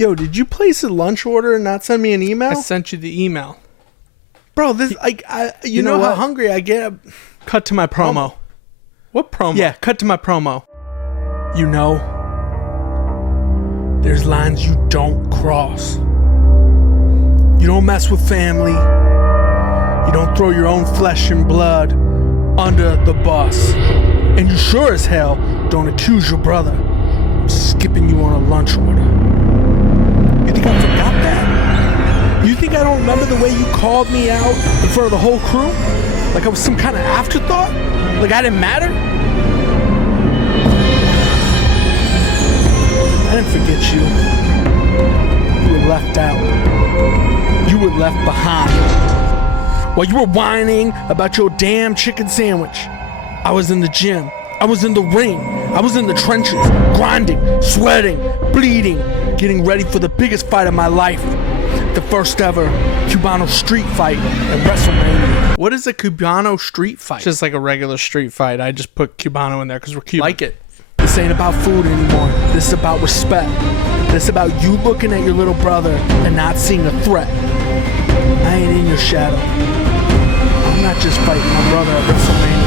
Yo, did you place a lunch order and not send me an email? I sent you the email. Bro, this you know how hungry I get. Cut to my promo. What promo? Yeah, cut to my promo. You know, there's lines you don't cross. You don't mess with family. You don't throw your own flesh and blood under the bus. And you sure as hell don't accuse your brother of skipping you on a lunch order. You think I forgot that? You think I don't remember the way you called me out in front of the whole crew? Like I was some kind of afterthought? Like I didn't matter? I didn't forget you. You were left out. You were left behind. While you were whining about your damn chicken sandwich, I was in the gym. I was in the ring. I was in the trenches, grinding, sweating, bleeding, getting ready for the biggest fight of my life. The first ever Cubano street fight at WrestleMania. What is a Cubano street fight? Just like a regular street fight. I just put Cubano in there because we're Cuban. Like it. This ain't about food anymore. This is about respect. This is about you looking at your little brother and not seeing a threat. I ain't in your shadow. I'm not just fighting my brother at WrestleMania.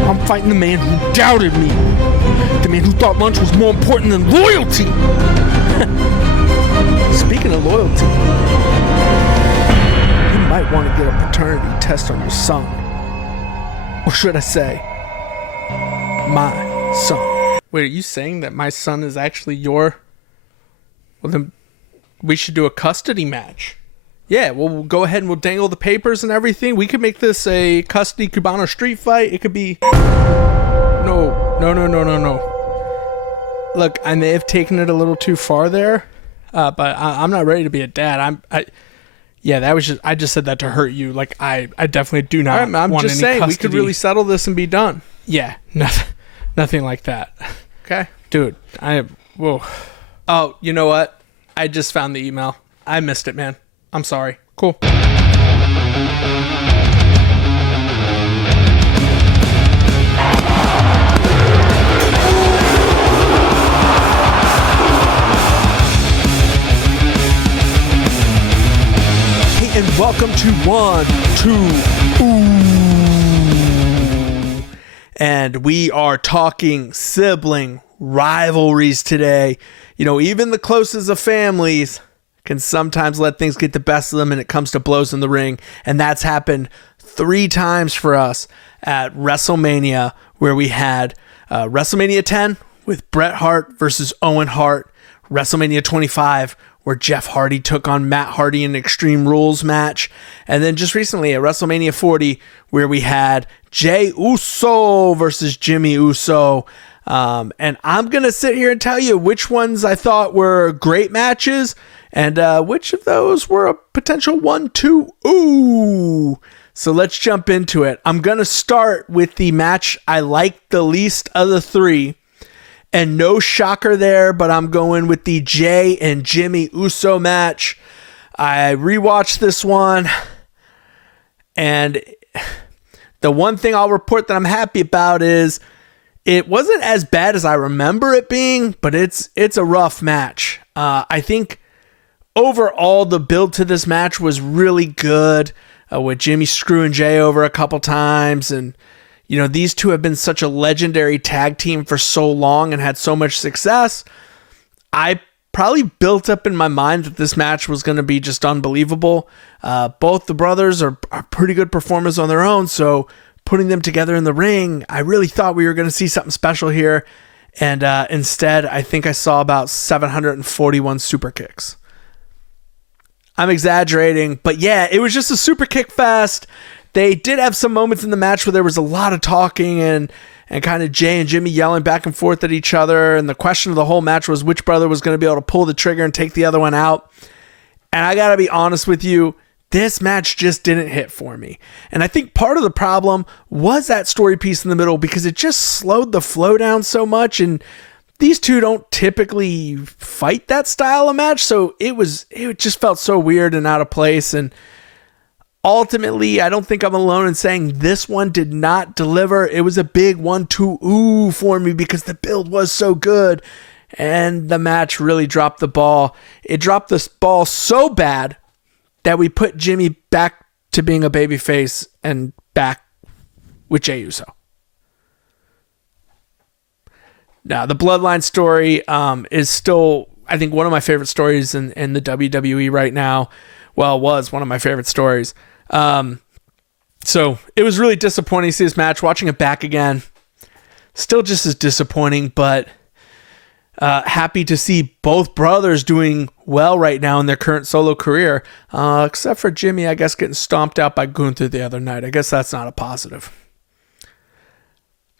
I'm fighting the man who doubted me. The man who thought lunch was more important than loyalty. Speaking of loyalty, you might want to get a paternity test on your son. Or should I say, my son. Wait, are you saying that my son is actually your... Well, then we should do a custody match. Yeah, well, we'll go ahead and we'll dangle the papers and everything. We could make this a custody Cubano street fight. It could be... No. Look, I may have taken it a little too far there, but I'm not ready to be a dad. I just said that to hurt you. Like, I definitely do not want any custody. I'm just saying, we could really settle this and be done. Yeah, nothing like that. Okay. Dude, whoa. Oh, you know what? I just found the email. I missed it, man. I'm sorry. Cool. Hey, and welcome to OOOOOHHH. And we are talking sibling rivalries today. You know, even the closest of families can sometimes let things get the best of them when it comes to blows in the ring. And that's happened 3 times for us at WrestleMania, where we had WrestleMania 10 with Bret Hart versus Owen Hart, WrestleMania 25 where Jeff Hardy took on Matt Hardy in an Extreme Rules match, and then just recently at WrestleMania 40 where we had Jey Uso versus Jimmy Uso. And I'm going to sit here and tell you which ones I thought were great matches and which of those were a potential 1-2. Ooh. So let's jump into it. I'm going to start with the match I liked the least of the 3. And no shocker there, but I'm going with the Jey and Jimmy Uso match. I rewatched this one, and the one thing I'll report that I'm happy about is it wasn't as bad as I remember it being, but it's a rough match. I think overall the build to this match was really good, with Jimmy screwing Jey over a couple times, and you know, these two have been such a legendary tag team for so long and had so much success. I probably built up in my mind that this match was going to be just unbelievable. Both the brothers are pretty good performers on their own, so putting them together in the ring, I really thought we were going to see something special here. And instead, I think I saw about 741 super kicks. I'm exaggerating, but yeah, it was just a super kick fest. They did have some moments in the match where there was a lot of talking and kind of Jey and Jimmy yelling back and forth at each other. And the question of the whole match was which brother was going to be able to pull the trigger and take the other one out. And I got to be honest with you, this match just didn't hit for me. And I think part of the problem was that story piece in the middle because it just slowed the flow down so much. And these two don't typically fight that style of match. So it just felt so weird and out of place. And ultimately, I don't think I'm alone in saying this one did not deliver. It was a big 1-2 ooh for me because the build was so good. and the match really dropped the ball. It dropped this ball so bad that we put Jimmy back to being a babyface and back with Jey Uso. Now, the Bloodline story is still, I think, one of my favorite stories in the WWE right now. Well, it was one of my favorite stories. So it was really disappointing to see this match. Watching it back again, still just as disappointing, but happy to see both brothers doing well right now in their current solo career, except for Jimmy, I guess, getting stomped out by Gunther the other night. I guess that's not a positive.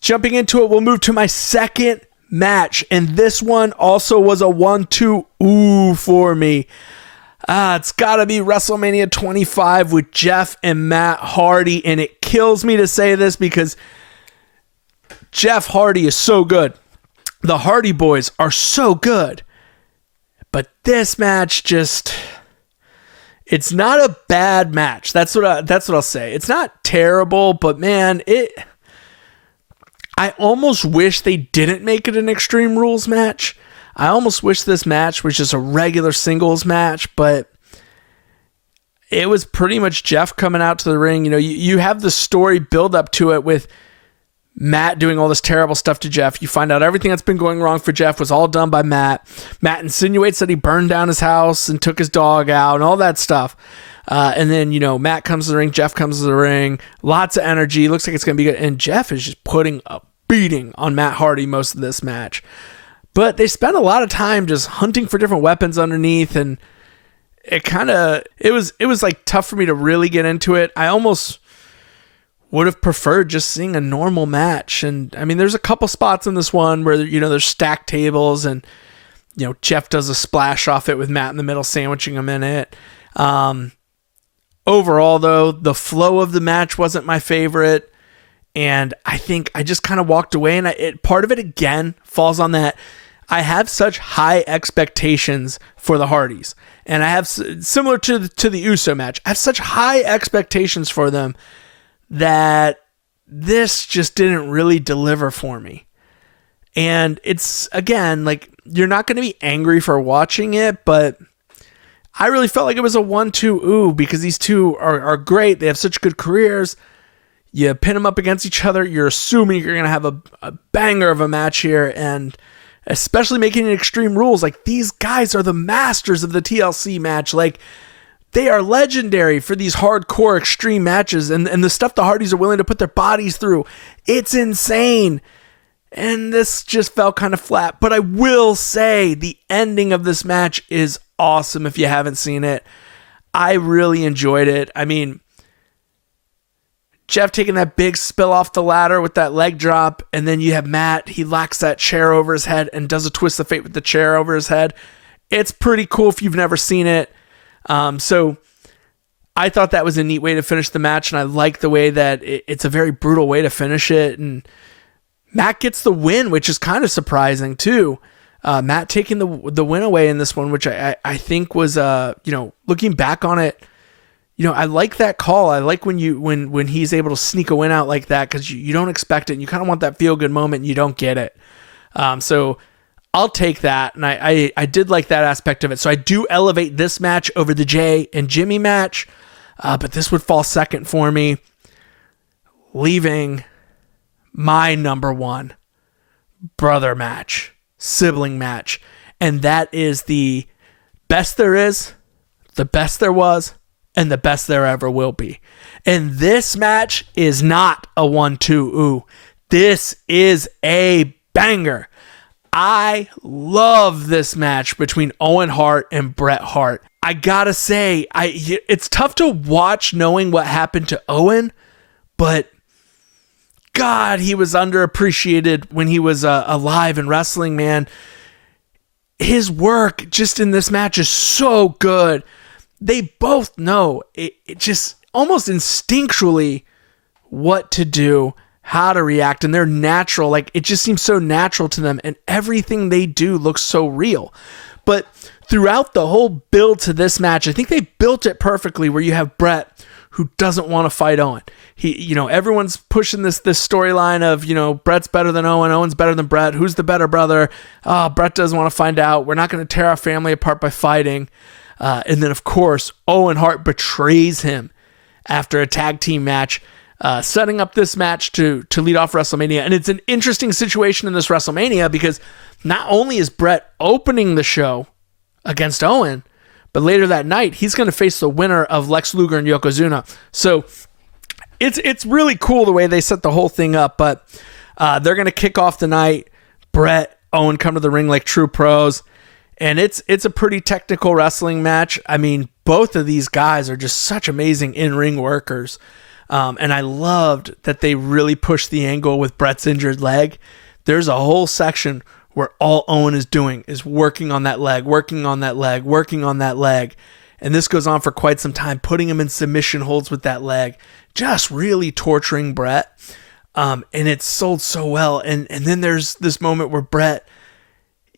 Jumping into it, we'll move to my second match, and this one also was a 1-2 ooh for me. It's got to be WrestleMania 25 with Jeff and Matt Hardy, and it kills me to say this because Jeff Hardy is so good. The Hardy Boys are so good. But this match just... it's not a bad match. That's what I'll say. It's not terrible, but man, I almost wish they didn't make it an Extreme Rules match. I almost wish this match was just a regular singles match, but it was pretty much Jeff coming out to the ring. You know, you have the story build up to it with Matt doing all this terrible stuff to Jeff. You find out everything that's been going wrong for Jeff was all done by Matt. Matt insinuates that he burned down his house and took his dog out and all that stuff. And then, you know, Matt comes to the ring, Jeff comes to the ring, lots of energy, looks like it's going to be good. And Jeff is just putting a beating on Matt Hardy most of this match. But they spent a lot of time just hunting for different weapons underneath, and it was like tough for me to really get into it. I almost would have preferred just seeing a normal match. And I mean, there's a couple spots in this one where, you know, there's stacked tables and, you know, Jeff does a splash off it with Matt in the middle, sandwiching him in it. Overall, though, the flow of the match wasn't my favorite. And I think I just kind of walked away, and part of it again falls on that I have such high expectations for the Hardys, and I have, similar to the Uso match, I have such high expectations for them that this just didn't really deliver for me. And it's, again, like, you're not going to be angry for watching it, but I really felt like it was a 1-2 ooh, because these two are great. They have such good careers. You pin them up against each other, you're assuming you're going to have a banger of a match here, and especially making it Extreme Rules. Like, these guys are the masters of the TLC match. Like, they are legendary for these hardcore extreme matches, and the stuff the Hardys are willing to put their bodies through. It's insane. And this just fell kind of flat. But I will say the ending of this match is awesome if you haven't seen it. I really enjoyed it. I mean, Jeff taking that big spill off the ladder with that leg drop, and then you have Matt, he locks that chair over his head and does a twist of fate with the chair over his head. It's pretty cool if you've never seen it. So I thought that was a neat way to finish the match, and I like the way that it's a very brutal way to finish it, and Matt gets the win, which is kind of surprising too. Matt taking the win away in this one, which I think was, looking back on it, I like that call. I like when he's able to sneak a win out like that, because you don't expect it, and you kind of want that feel good moment, and you don't get it. So I'll take that, and I did like that aspect of it. So I do elevate this match over the Jey and Jimmy match, but this would fall second for me, leaving my number one brother match, sibling match, and that is the best there is, the best there was, and the best there ever will be. And this match is not a 1-2 ooh. This is a banger. I love this match between Owen Hart and Bret Hart. I gotta say, it's tough to watch knowing what happened to Owen, but God, he was underappreciated when he was alive in wrestling, man. His work just in this match is so good. They both know it just almost instinctually what to do, how to react, and they're natural. Like, it just seems so natural to them, and everything they do looks so real. But throughout the whole build to this match, I think they built it perfectly, where you have Bret, who doesn't want to fight Owen. Everyone's pushing this storyline of, Bret's better than Owen, Owen's better than Bret. Who's the better brother? Bret doesn't want to find out. We're not going to tear our family apart by fighting. And then, of course, Owen Hart betrays him after a tag team match, setting up this match to lead off WrestleMania. And it's an interesting situation in this WrestleMania because not only is Bret opening the show against Owen, but later that night, he's going to face the winner of Lex Luger and Yokozuna. So it's really cool the way they set the whole thing up. But they're going to kick off the night. Bret, Owen come to the ring like true pros. And it's a pretty technical wrestling match. I mean, both of these guys are just such amazing in-ring workers. And I loved that they really pushed the angle with Bret's injured leg. There's a whole section where all Owen is doing is working on that leg, working on that leg, working on that leg. And this goes on for quite some time, putting him in submission holds with that leg, just really torturing Bret. And it's sold so well. And then there's this moment where Bret,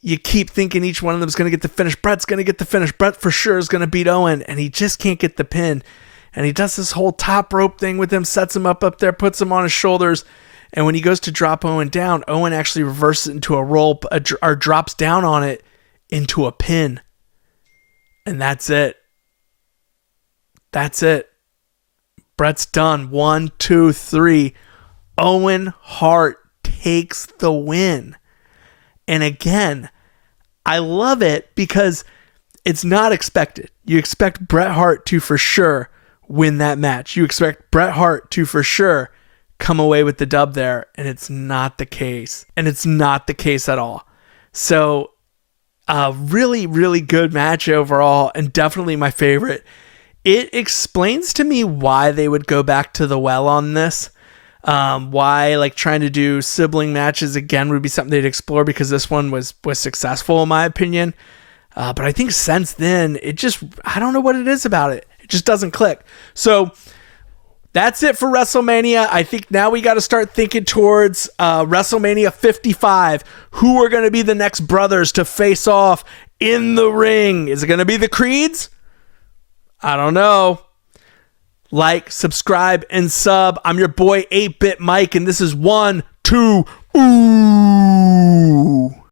you keep thinking each one of them is going to get the finish. Bret's going to get the finish. Bret for sure is going to beat Owen, and he just can't get the pin. And he does this whole top rope thing with him, sets him up there, puts him on his shoulders. And when he goes to drop Owen down, Owen actually reverses it into a roll, or drops down on it into a pin. And that's it. That's it. Bret's done. 1, 2, 3. Owen Hart takes the win. And again, I love it because it's not expected. You expect Bret Hart to for sure win that match. You expect Bret Hart to for sure come away with the dub there, and it's not the case. And it's not the case at all. So, really, really good match overall, and definitely my favorite. It explains to me why they would go back to the well on this. Why trying to do sibling matches again would be something they'd explore, because this one was successful in my opinion. But I think since then, I don't know what it is about it. It just doesn't click. So that's it for WrestleMania. I think now we got to start thinking towards WrestleMania 55. Who are going to be the next brothers to face off in the ring? Is it going to be the Creeds? I don't know. Like, subscribe, and sub. I'm your boy 8-Bit Mike, and this is 1, 2, ooh.